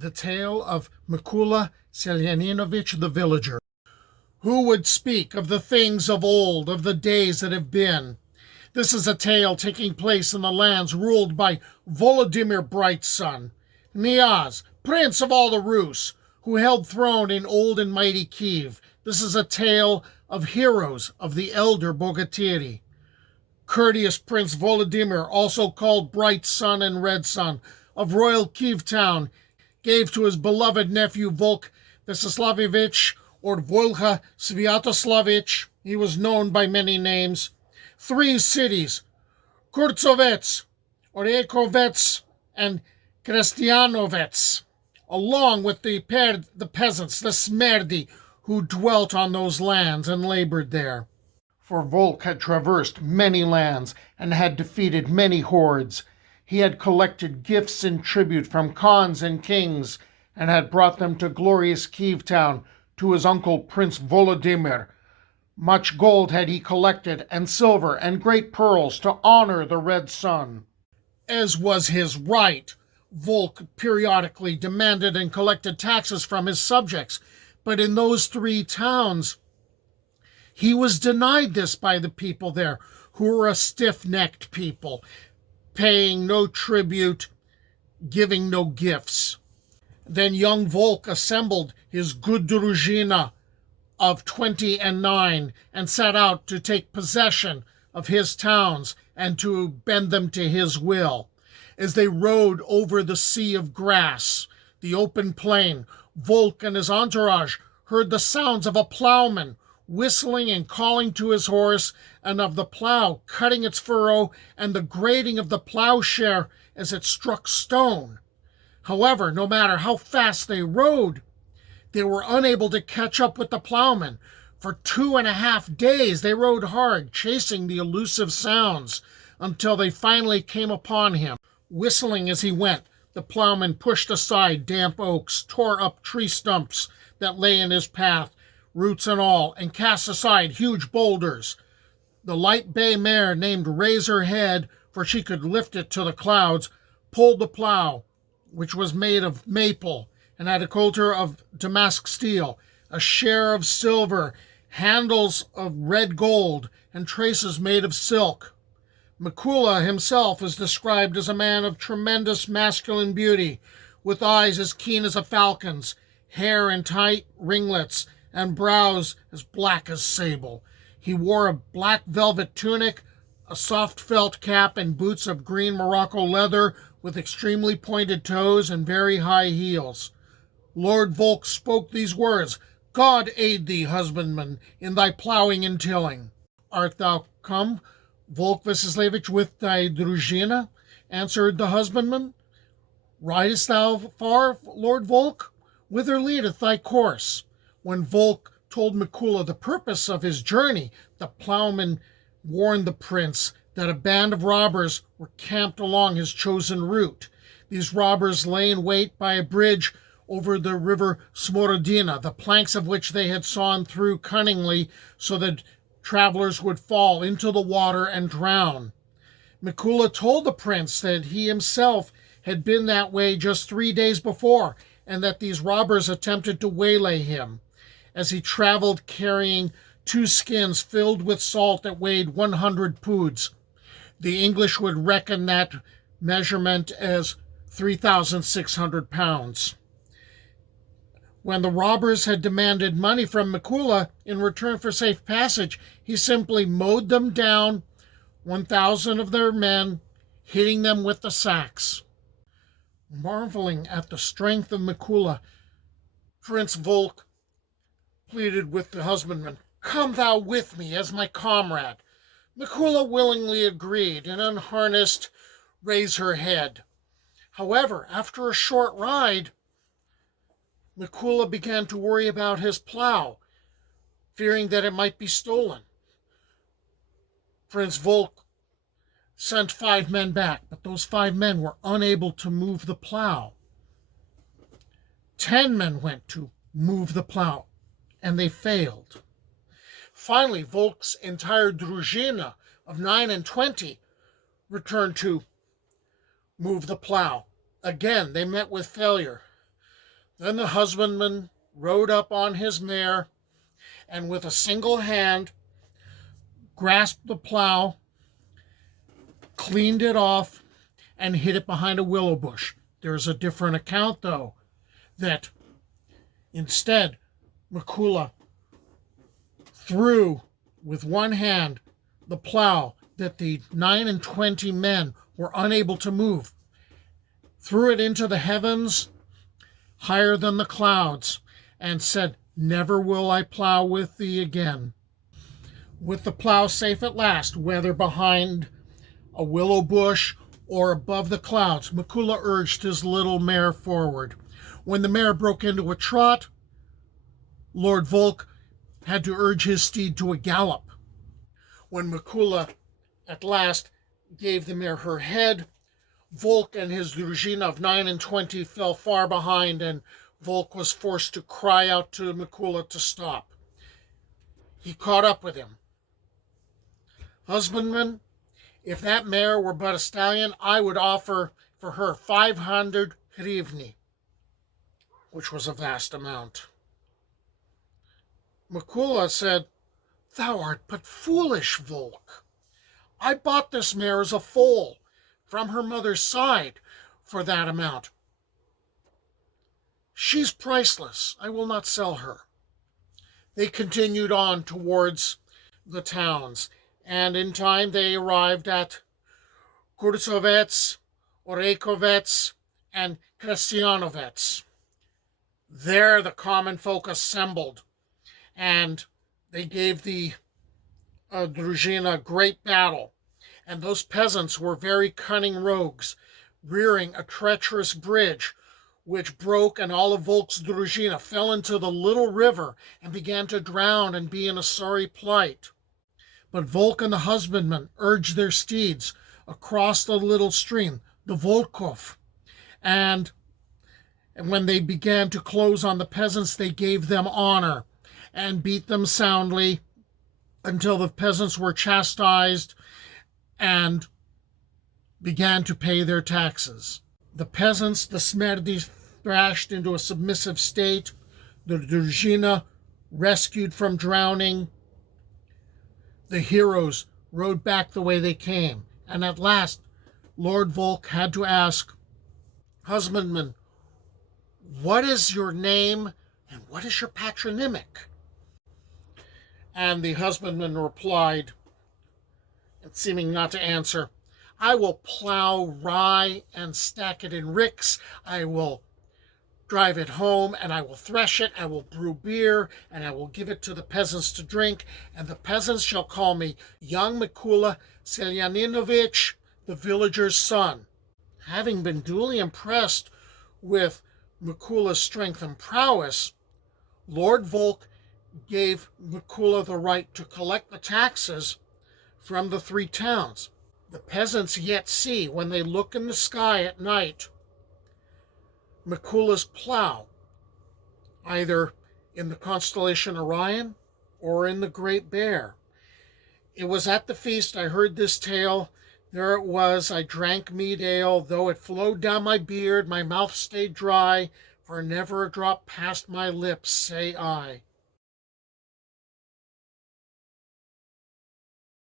The tale of Mikula Selyaninovich the Villager. Who would speak of the things of old, of the days that have been? This is a tale taking place in the lands ruled by Volodymyr Brightson, Niaz, prince of all the Rus, who held throne in old and mighty Kiev. This is a tale of heroes of the Elder Bogatyri. Courteous Prince Volodymyr, also called Bright Sun and Red Sun, of royal Kiev town, gave to his beloved nephew Volkh Vseslavyevich, or Vol'ga Sviatoslavich, he was known by many names, 3 cities, Kurtsovets, Orekovets, and Kristianovets, along with the peasants, the smerdi, who dwelt on those lands and labored there. For Volkh had traversed many lands and had defeated many hordes. He had collected gifts in tribute from khans and kings, and had brought them to glorious Kiev town to his uncle Prince Volodymyr. Much gold had he collected, and silver, and great pearls, to honor the Red Sun. As was his right, Volkh periodically demanded and collected taxes from his subjects, but in those 3 towns he was denied this by the people there, who were a stiff-necked people, paying no tribute, giving no gifts. Then young Volkh assembled his good druzhina of 29 and set out to take possession of his towns and to bend them to his will. As they rode over the sea of grass, the open plain, Volkh and his entourage heard the sounds of a plowman whistling and calling to his horse, and of the plow cutting its furrow, and the grating of the plowshare as it struck stone. However, no matter how fast they rode, they were unable to catch up with the plowman. For 2.5 days they rode hard, chasing the elusive sounds, until they finally came upon him. Whistling as he went, the plowman pushed aside damp oaks, tore up tree stumps that lay in his path, roots and all, and cast aside huge boulders. The light bay mare, named Razorhead, for she could lift it to the clouds, pulled the plow, which was made of maple, and had a coulter of damask steel, a share of silver, handles of red gold, and traces made of silk. Mikula himself is described as a man of tremendous masculine beauty, with eyes as keen as a falcon's, hair in tight ringlets, and brows as black as sable. He wore a black velvet tunic, a soft felt cap, and boots of green Morocco leather with extremely pointed toes and very high heels. Lord Volkh spoke these words: "God aid thee, husbandman, in thy ploughing and tilling." "Art thou come, Volkh Vseslavyevich, with thy druzhina?" answered the husbandman. "Ridest thou far, Lord Volkh? Whither leadeth thy course?" When Volkh told Mikula the purpose of his journey, the plowman warned the prince that a band of robbers were camped along his chosen route. These robbers lay in wait by a bridge over the river Smorodina, the planks of which they had sawn through cunningly so that travelers would fall into the water and drown. Mikula told the prince that he himself had been that way just 3 days before, and that these robbers attempted to waylay him as he traveled carrying 2 skins filled with salt that weighed 100 poods. The English would reckon that measurement as 3,600 pounds. When the robbers had demanded money from Mikula in return for safe passage, he simply mowed them down, 1,000 of their men, hitting them with the sacks. Marveling at the strength of Mikula, Prince Volkh pleaded with the husbandman, "Come thou with me as my comrade." Mikula willingly agreed and unharnessed Razorhead. However, after a short ride, Mikula began to worry about his plow, fearing that it might be stolen. Prince Volkh sent 5 men back, but those 5 men were unable to move the plow. 10 men went to move the plow, and they failed. Finally, Volkh's entire druzhina of 29 returned to move the plow. Again, they met with failure. Then the husbandman rode up on his mare and with a single hand grasped the plow, cleaned it off, and hid it behind a willow bush. There's a different account, though, that instead Mikula threw with one hand the plow that the 29 men were unable to move, threw it into the heavens higher than the clouds, and said, "Never will I plow with thee again." With the plow safe at last, whether behind a willow bush or above the clouds, Mikula urged his little mare forward. When the mare broke into a trot, Lord Volkh had to urge his steed to a gallop. When Mikula at last gave the mare her head, Volkh and his druzhina of 29 fell far behind, and Volkh was forced to cry out to Mikula to stop. He caught up with him. "Husbandman, if that mare were but a stallion, I would offer for her 500 hryvnia," which was a vast amount. Mikula said, "Thou art but foolish, Volkh. I bought this mare as a foal from her mother's side for that amount. She's priceless. I will not sell her." They continued on towards the towns, and in time they arrived at Kursovets, Orekovets, and Krasyanovets. There the common folk assembled, and they gave the druzhina a great battle. And those peasants were very cunning rogues, rearing a treacherous bridge, which broke, and all of Volkh's druzhina fell into the little river and began to drown and be in a sorry plight. But Volkh and the husbandman urged their steeds across the little stream, the Volkhov, and when they began to close on the peasants, they gave them honor and beat them soundly until the peasants were chastised and began to pay their taxes. The peasants, the smerdis, thrashed into a submissive state, the druzhina rescued from drowning, the heroes rode back the way they came, and at last Lord Volkh had to ask, "Husbandman, what is your name and what is your patronymic?" And the husbandman replied, seeming not to answer, "I will plow rye and stack it in ricks. I will drive it home, and I will thresh it. I will brew beer, and I will give it to the peasants to drink, and the peasants shall call me young Mikula Selyaninovich the Villager's son." Having been duly impressed with Mikula's strength and prowess, Lord Volkh gave Mikula the right to collect the taxes from the 3 towns. The peasants yet see, when they look in the sky at night, Mikula's plow, either in the constellation Orion or in the Great Bear. It was at the feast I heard this tale. There it was, I drank mead ale, though it flowed down my beard, my mouth stayed dry, for never a drop passed my lips, say I.